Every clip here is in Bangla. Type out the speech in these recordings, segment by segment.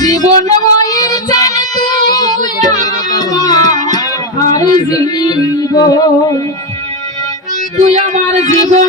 জীবন হয়েছেন তুমি আমার জীবন তুই আমার জীবন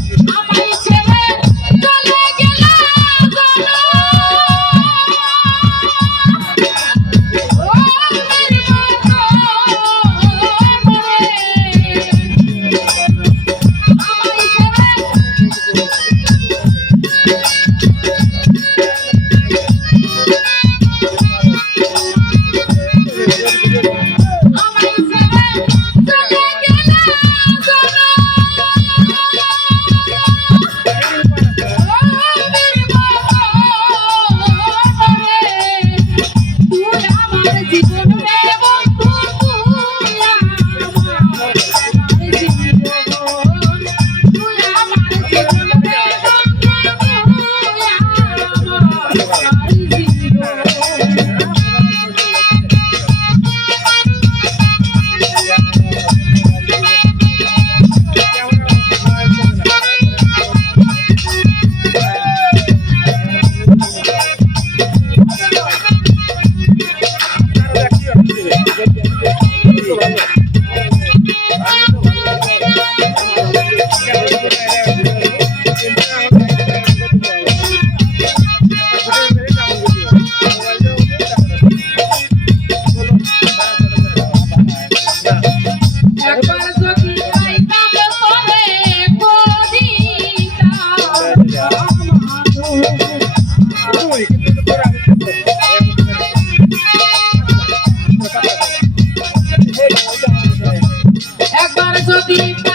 Thank you.